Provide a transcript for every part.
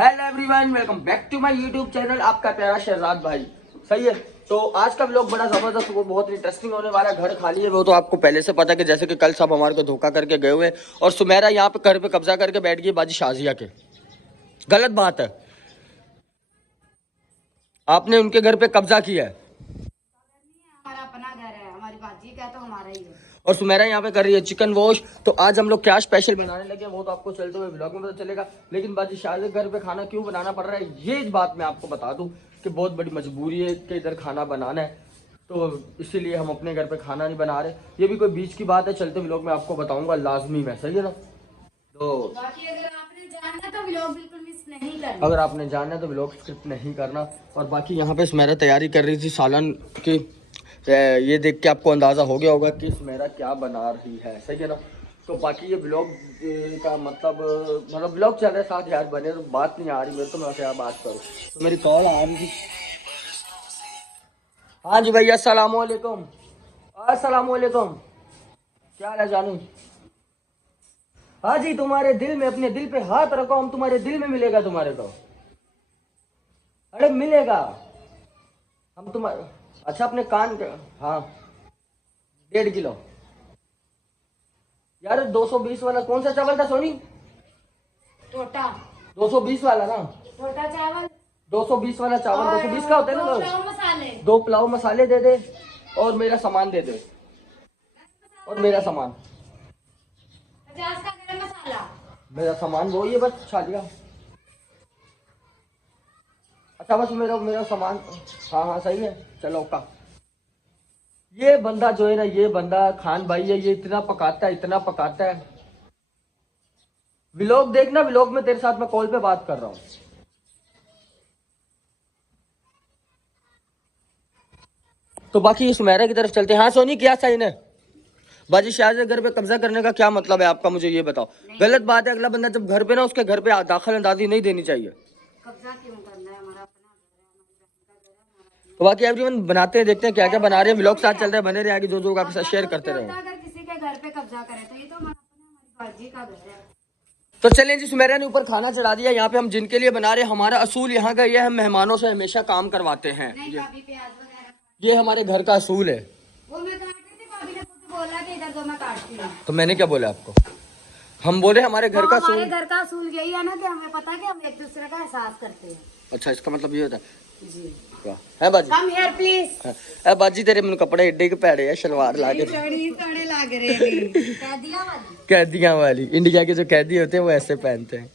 Hello everyone, welcome back to my YouTube channel. आपका प्यारा शहजाद भाई। सही है। तो आज का व्लॉग बड़ा जबरदस्त, वो बहुत इंटरेस्टिंग होने वाला है। घर खाली है वो तो आपको पहले से पता है कि जैसे कि कल सब हमारे को धोखा करके गए हुए और सुमेरा यहाँ पे घर पे कब्जा करके बैठ गई बाजी शाजिया के। गलत बात है, आपने उनके घर पे कब्जा किया है। हमारा अपना घर है, हमारी बाजी का है तो हमारा ही है। और सुमेरा यहाँ पे कर रही है चिकन वॉश। तो आज हम लोग क्या स्पेशल बनाने लगे वो तो आपको चलते हुए व्लॉग में पता चलेगा। लेकिन बाजी शाजिया घर पे खाना क्यों बनाना पड़ रहा है ये बात मैं आपको बता दूं कि बहुत बड़ी मजबूरी है कि इधर खाना बनाना है, तो इसीलिए हम अपने घर पे खाना नहीं बना रहे। ये भी कोई बीच की बात है, चलते व्लॉग में आपको बताऊंगा लाजमी में। सही है ना। तो बाकी अगर आपने जानना तो व्लॉग बिल्कुल मिस नहीं करना। अगर आपने जानना है तो व्लॉग स्किप नहीं करना। और बाकी यहाँ पे सुमेरा तैयारी कर रही थी सालन की। ये देख के आपको अंदाज़ा हो गया होगा कि सुमेरा क्या बना रही है। सही है ना। तो बाकी ये व्लॉग का मतलब व्लॉग चल रहा है साथ यार बने, तो बात नहीं आ रही मेरे, तो मैं क्या बात करूँ। तो मेरी कॉल आ रही थी। हाँ जी भैया, अस्सलाम वालेकुम। अस्सलाम वालेकुम। क्या हाल है जानू। हाँ जी, तुम्हारे दिल में, अपने दिल पे हाथ रखो, हम तुम्हारे दिल में मिलेगा तुम्हारे को। अरे मिलेगा। हम तुम्हारे अच्छा अपने कान के। हाँ 1.5 किलो। यार 220 वाला कौन सा चावल था सोनी। टोटा 220 वाला ना। टोटा चावल 220 वाला चावल, 220 का होता है ना। दो तो पुलाव मसाले 2 पुलाव मसाले दे दे और मेरा सामान दे दे। और मेरा सामान 50 का गरम मसाला। मेरा सामान वो ही है बस शादिया। अच्छा बस मेरा मेरा सामान। हाँ हाँ सही है, चलो का। ये बंदा जो है ना, ये बंदा खान भाई है, ये इतना पकाता है, इतना पकाता है। व्लॉग देखना, व्लॉग में तेरे साथ मैं कॉल पे बात कर रहा हूँ। तो बाकी सुमेरा की तरफ चलते हैं। हाँ सोनी क्या साइन है। बाजी शाह घर पे कब्जा करने का क्या मतलब है आपका, मुझे ये बताओ। गलत बात है, अगला बंदा जब घर पे ना उसके घर पे दाखिल अंदाजी नहीं देनी चाहिए। कब्जा क्यों करना है, हमारा अपना घर है, हमारी बहन का घर है, हमारा तो बाकी एवरीवन बनाते हैं, देखते हैं क्या क्या बना रहे हैं। व्लॉग साथ चल रहे हैं, बने रहे आगे, जो जो आपके साथ शेयर करते रहे। अगर किसी के घर पे कब्जा करे तो ये तो हमारा अपना, हमारी बाजी का घर है। तो चलें जी, सुमेरा ने ऊपर खाना चढ़ा दिया। यहाँ पे हम जिनके लिए बना रहे हैं, हमारा असूल यहाँ का ये है, हम मेहमानों से हमेशा काम करवाते हैं। नहीं भाभी प्याज वगैरह ये हमारे घर का असूल है। वो मैं काट रही थी, भाभी ने खुद बोला कि इधर दो मैं काटती हूँ। तो मैंने क्या बोला आपको, हम बोले हमारे घर का हमारे असूल। घर का असूल यही है ना कि हमें पता है कि हम एक दूसरे का एहसास करते हैं। अच्छा इसका मतलब ये होता है। जी वाह, है बाजी। Come here please. है बाजी, तेरे मैंने कपड़े एड्डे के पैड़े है, शलवार लाके थोड़े लग रहे हैं कैदिया वाली। कैदियां वाली। इंडिया के जो कैदी होते हैं वो ऐसे पहनते हैं।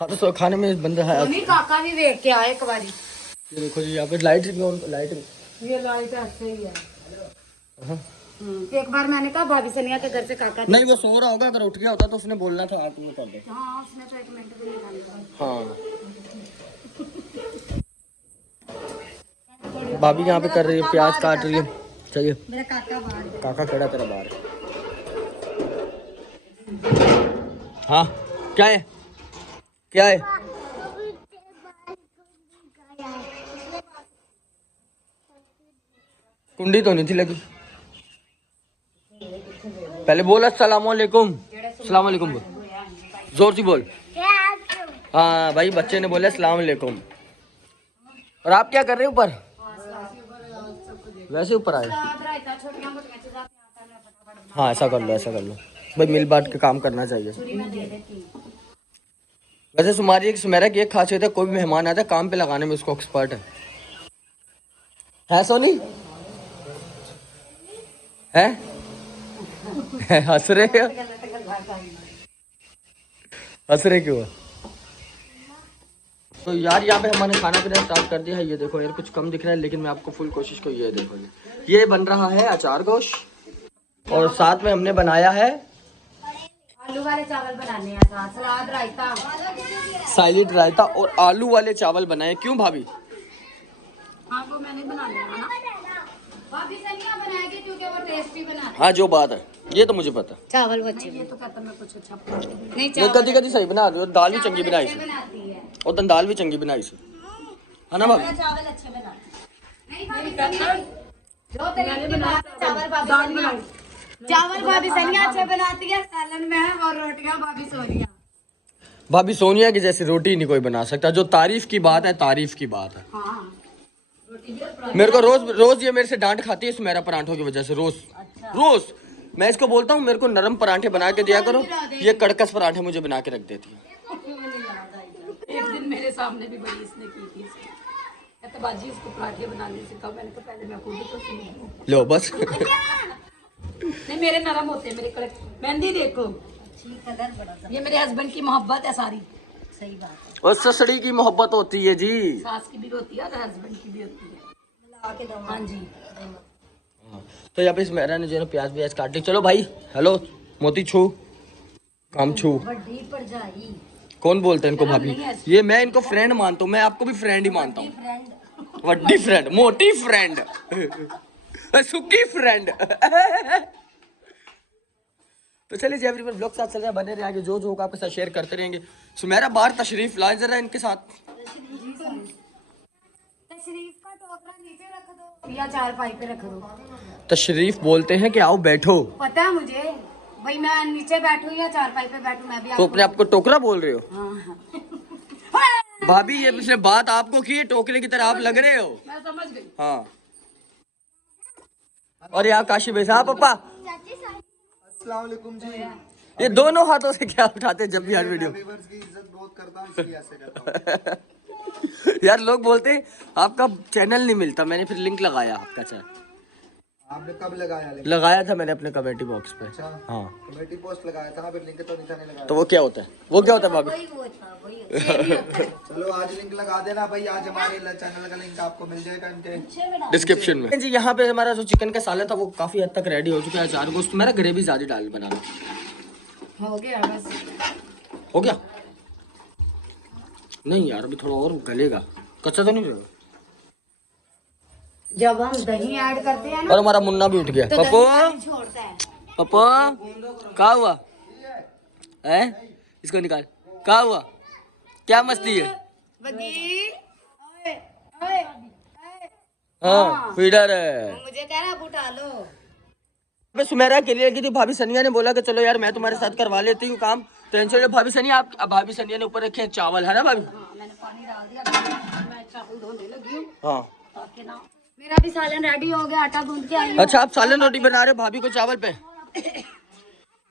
हाँ तो खाने में बंदा है। सोनी काका भी वेट के आए एक बारी। ये देखो जी, यहाँ पे लाइट लाइट। ये लाइट ऐसे ही है। एक बार मैंने कहा भाभी सनिया के घर से काका नहीं वो सो रहा होगा, अगर उठ गया होता तो उसने बोलना था हाथ में कर दे। हाँ उसने तो 1 मिनट भी नहीं निकाला। हाँ भाभी यहाँ पे कर रही है, प्याज काट रही है। चलिए मेरा काका बाहर है। काका खड़ा तेरा बाहर। हाँ क्या है, क्या है। कुंडी तो नहीं थी लगी। पहले बोल अस्सलाम वालेकुम। अस्सलाम वालेकुम बोल, जोर से बोल। हाँ भाई बच्चे ने बोला अस्सलाम वालेकुम। और आप क्या कर रहे हो ऊपर, वैसे ऊपर आए। हाँ ऐसा कर लो, ऐसा कर लो भाई, मिल बांट के काम करना चाहिए। वैसे सुमेरा की एक खासियत है, कोई भी मेहमान आता है काम पे लगाने में उसको एक्सपर्ट है सोनी। है हंस रहे हो, हंस रहे क्यों। तो यार यहाँ पे हमने खाना पीना स्टार्ट कर दिया है। ये देखो यार कुछ कम दिख रहा है लेकिन मैं आपको फुल कोशिश को। ये देखो ये बन रहा है अचार गोश्त और साथ में हमने बनाया है आलू वाले चावल बनाने हैं, साथ सलाद रायता। साइलिड रायता और आलू वाले चावल बनाए। क्यों भाभी। हाँ वो मैंने बना लिया है ना, भाभी सनिया बनाएगी क्योंकि वो टेस्टी बनाती है। हाँ जो बात है ये तो मुझे पता। चावल बच्चे ये तो कहता मैं कुछ अच्छा नहीं, ये कदी कदी सही बना रही हो, दाल भी चंगी बनाई सी बनाती है और दाल भी चंगी बनाई सी, है ना भाभी। चावल अच्छे बनाती नहीं भाभी, जो तरीके बनाते चावल भाभी सनिया अच्छे बनाती है, सालन में है और रोटियां भाभी सोनिया। भाभी सोनिया की जैसी रोटी नहीं कोई बना सकता। जो तारीफ की बात है, तारीफ की बात है। हाँ रोटी भी और पराठा। मेरे को रोज रोज ये मेरे से डांट खाती है सुमेरा परांठों की वजह से। रोज अच्छा। रोज मैं इसको बोलता हूँ मेरे को नरम परांठे बना के दिया करो, ये कड़कस परांठे मुझे बना के रख देती है। एक दिन मेरे सामने भी बड़ी इसने की थी, कहते बाजी उसको पराठे बनाने सिखाओ। मैंने कहा पहले मैं खुद तो सीखूं। लो बस। नहीं मेरे नरम होते हैं, मेरे कड़क। मेहंदी देखो, कलर बड़ा, ये मेरे हस्बैंड की मोहब्बत है सारी। सही बात है, और ससड़ी की मोहब्बत होती है जी। सास की भी होती है और हस्बैंड की भी होती है। हाँ जी। तो यहाँ पे इस मेरा ने जो है ना प्याज व्याज काट ली। चलो भाई, हेलो मोती छू काम छू। बड़ी पर जाई कौन बोलते हैं इनको भाभी? ये मैं इनको फ्रेंड मानता हूँ, मैं आपको भी फ्रेंड ही मानता हूँ। फ्रेंड। वड्डी फ्रेंड, मोटी फ्रेंड, सुखी फ्रेंड। तो चलिए जी एवरीवन, ब्लॉग साथ चल रहा है, बने रहे आगे, जो होगा आपके साथ शेयर करते रहेंगे। सुमेरा बाहर तशरीफ लाए जरा इनके साथ। तशरीफ का टोकरा नीचे रख दो या चारपाई पे रख दो। तशरीफ बोलते हैं कि आओ बैठो। पता है मुझे भाई, मैं नीचे बैठूं या चारपाई पे बैठूं, मैं भी तो अपने आप को टोकरा बोल रहे हो? हाँ। भाभी ये पिछले बात आपको की है, टोकरे की तरह आप लग रहे हो। मैं समझ गई। हाँ। और यहाँ काशी भाई साहब, पापा अस्सलाम वालेकुम जी। ये दोनों हाथों से क्या उठाते हैं जब भी यार वीडियो? व्यूअर्स की इज्जत बहुत करता हूं, इसलिए ऐसे करता हूं। यार लोग बोलते हैं आपका चैनल नहीं मिलता, मैंने फिर लिंक लगाया आपका चैनल। आपने कब लगाया लिंक? लगाया था मैंने अपने कमेंटी बॉक्स पे। अच्छा, हाँ। कमेटी पोस्ट लगाया था, फिर लिंक तो निशान नहीं लगाया। तो वो क्या होता है? वो क्या होता है भाभी? चलो आज लिंक लगा देना भाई, आज हमारे चैनल का लिंक आपको मिल जाएगा इनके डिस्क्रिप्शन में जी। यहाँ पे हमारा जो चिकन का सालन था वो काफी हद तक रेडी हो चुका है। अचार गोश्त मेरा ग्रेवी ज्यादा डाल बनाना हो गया बस। हो गया। नहीं यार अभी थोड़ा और गलेगा, कच्चा तो नहीं रहेगा। जब हम दही ऐड करते हैं ना, और हमारा मुन्ना भी उठ गया। तो पप्पू, दही पानी छोड़ता है। पप्पू क्या हुआ है? इसको निकाल। क्या हुआ? क्या मस्ती है? बगी, ओए, ओए, ओए। हाँ फीडर है। मुझे कह रहा उठा लो। मैं सुमेरा के लिए लगी थी, भाभी सनिया ने बोला कि चलो यार मैं तुम्हारे साथ करवा लेती हूँ काम। टेंशन ले भाभी सनिया, आप भाभी सनिया ने ऊपर रखे हैं चावल, है ना भाभी? हाँ, मैंने पानी डाल दिया, मैं चावल धोने लगी हूँ हाँ। ताकि ना। मेरा भी सालन रेडी हो गया, आटा गूंद के आई हूँ। अच्छा आप सालन रोटी बना रहे हो भाभी को चावल पे?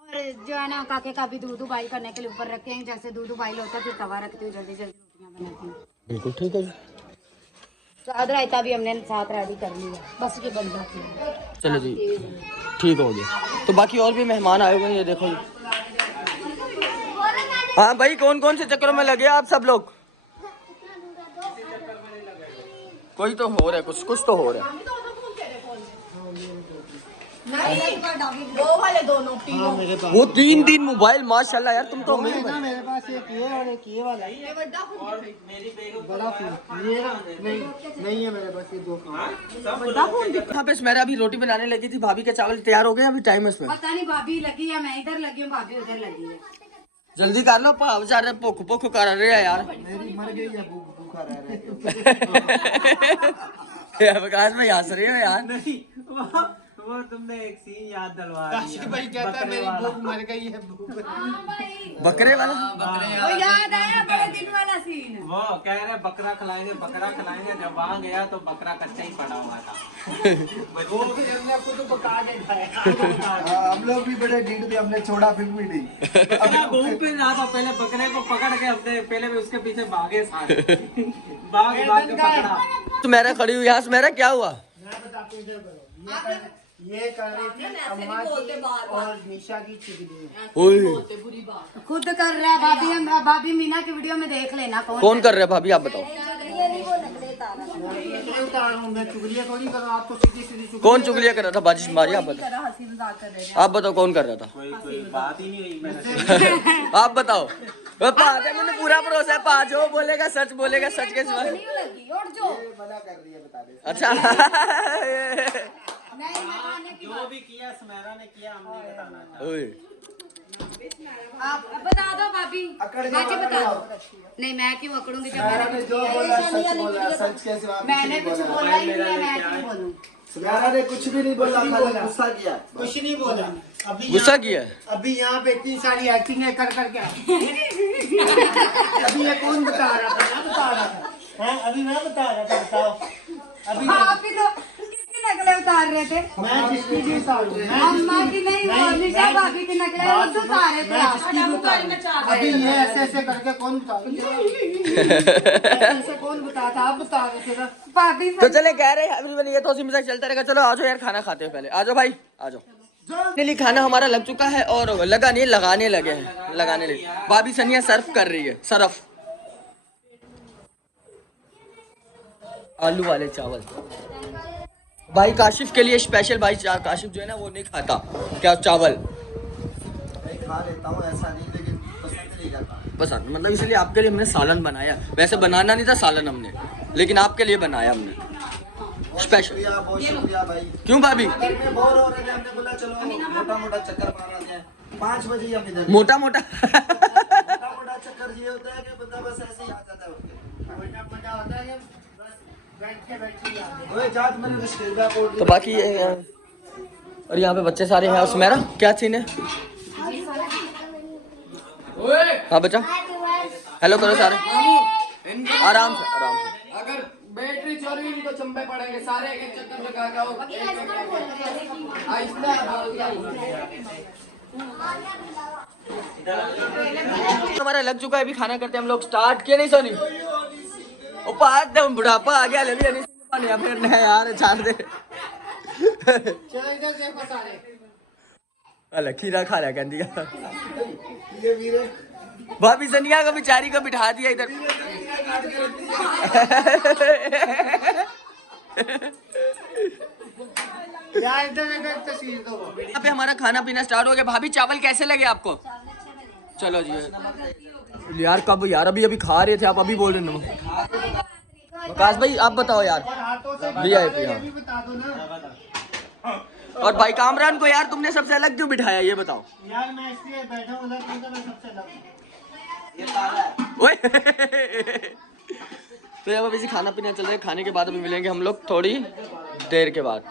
और जो है ना काके का भी दूध उबाइल करने के लिए ऊपर रखे हैं। जैसे दूध उबाइल होता है फिर तवा रखती हूँ, जल्दी जल्दी रोटियाँ बनाती हूँ। बिल्कुल ठीक है जी। स्वाद रायता भी हमने साथ रेडी कर लिया, बस ये बन जाती है। चलो जी ठीक हो गया। तो बाकी और भी मेहमान आए हुए हैं, ये देखो जी। हाँ भाई, कौन कौन से चक्करों में लगे आप सब लोग? कोई तो हो रहा है, कुछ कुछ तो हो रहा है। दो वाले दोनों तीनों। वो 3 मोबाइल माशाल्लाह यार, तुम तो अमीर हो। मेरे पास एक ये और एक ये वाला है, बड़ा फोन। ये नहीं है मेरे पास, ये 2 फोन। यहाँ पे मेरा अभी रोटी बनाने लगी थी, भाभी के चावल तैयार हो गए, अभी टाइम है इसमें। पता नहीं भाभी लगी है, मैं इधर लगी हूँ, भाभी उधर लगी है। जल्दी कर लो, पा बेचारे भुख भुख कर रहे हैं यार। मेरी मर गई है, भूखा रह रहे। विकास भाई हंस रहे हो यार। नहीं वो तुमने एक सीन याद दिलवा दिया। भाई कहता है मेरी भूख मर गई है, बकरे वाला। वो याद आया बड़े दिन वाला सीन। वो कह रहे बकरा खिलाएंगे बकरा खिलाएंगे, जब वहाँ गया तो बकरा कच्चा ही पड़ा हुआ था। वो भी हमने आपको तो पका के खाया। हम लोग भी बड़े ढीठ थे, हमने छोड़ा फिर भी नहीं। बकरा घूम फिर रहा था, पहले बकरे को पकड़ के हमने पहले भी उसके पीछे भागे सारे। भाग भाग के पकड़ा। तो मेरा खड़ी हुई यहाँ, मेरा क्या हुआ? ये कर रही थी अम्मा की और निशा की चुगली। खुद कर रहा है भाभी, हम भाभी मीना की वीडियो में देख लेना कौन कर रहा है भाभी, आप बताओ। मैं चुगलियाँ थोड़ी कर रहा हूँ, आपको सीधी सीधी चुगली। कौन चुगलियाँ कर रहा था? बाजिश मारी, आप बताओ। आप बताओ कौन कर रहा था? कोई बात ही नहीं हुई मैंने। आप बताओ। मैंने पूरा भरोसा है, पा जो बोलेगा सच बोलेगा, सच के सिवा। मना कर रही है, बता दे। अच्छा। जो भी किया सुमेरा ने किया, हमने बताना था। ओए। आप बता दो भाभी, बाजी बता दो। नहीं मैं क्यों अकड़ूंगी जब मैंने जो बोला सच बोला, सच के सिवा मैंने कुछ बोला ही नहीं है, मैं क्यों बोलूं? सुमेरा ने कुछ भी नहीं बोला, खाली गुस्सा किया। कुछ नहीं बोला। अभी गुस्सा किया है? अभी यहाँ पे इतनी सारी एक्टिंग कर करके ये कौन बता रहा था? मैं बता रहा था। हाँ, अभी मैं बता रहा था, बताओ। अभी आप ही तो किसकी नकलें उतार रहे थे? मैं जिसकी भी उतारूं, मैं अम्मा की नहीं, वो निशा भाभी की नकलें वो तो उतार रहे थे मैं आप। जिसकी भी उतारूं। अभी ये ऐसे करके कौन बता ऐसे कौन बताता? आप बता रहे थे ना। भाभी तो चले कह रहे हैं everyone, ये तो उसी में से चलता रहेगा। चलो आ जाओ यार, खाना खाते हैं पहले। आ जाओ भाई, आ जाओ। फाइनली खाना हमारा लग चुका है और लगा नहीं, लगाने लगे हैं, लगाने लगे। भाभी सनिया सर्व कर रही है, सर्फ आलू वाले चावल। भाई काशिफ के लिए स्पेशल। भाई काशिफ जो है ना वो नहीं खाता क्या चावल, खा लेता हूँ, ऐसा नहीं, लेकिन पसंद नहीं करता। पसंद मतलब इसलिए आपके लिए हमने सालन बनाया। वैसे बनाना नहीं था सालन हमने, लेकिन आपके लिए बनाया हमने स्पेशल। शुक्रिया, बहुत शुक्रिया भाई। क्यों भाभी? घर में बोर हो रहे थे, हमने बोला चलो मोटा मोटा चक्कर मार आते हैं। 5 बजे ही हम इधर मोटा मोटा मोटा मोटा चक्कर ये होता है कि बंदा बस ऐसे ही आ जाता है। मजा होता है कि बस बैठे बैठे ओए जात मैंने रिश्तेदार को। तो बाकी और यहाँ पे बच्चे सारे हैं। उसमें ना क्या सीन है? हाँ बच्चा, हेलो करो सारे, आराम से आराम से। अगर बैटरी चोरी हुई तो चंबे पड़ेंगे सारे, एक चक्कर लगा के आओ। आहिस्ता हमारा लग चुका है, अभी खाना करते हैं हम लोग। स्टार्ट किया नहीं सोनी? ऊपर बुढ़ापा आ गया, लेवी नहीं फिर नहीं यार, छाड़ दे। चलो इधर देखो सारे। अल खीरा खा लिया कहती ये वीरे भाभी सनिया को बेचारी को बिठा दिया इधर। यार इधर इधर तस्वीर दो। यहाँ पे हमारा खाना पीना स्टार्ट हो गया। भाभी चावल कैसे लगे आपको? चलो जी यार, कब यार, अभी अभी खा रहे थे आप, अभी बोल रहे हो। विकास भाई आप बताओ यार, हाथों से VIP ये हाँ। भी बता दो ना। और भाई कामरान को यार तुमने सबसे अलग क्यों बिठाया, ये बताओ। यार मैं इसलिए बैठा हूँ उधर, तो मैं सबसे अलग। ओए तो अब अभी से खाना पीना चल रहा है। खाने के बाद अभी मिलेंगे हम लोग थोड़ी देर के बाद।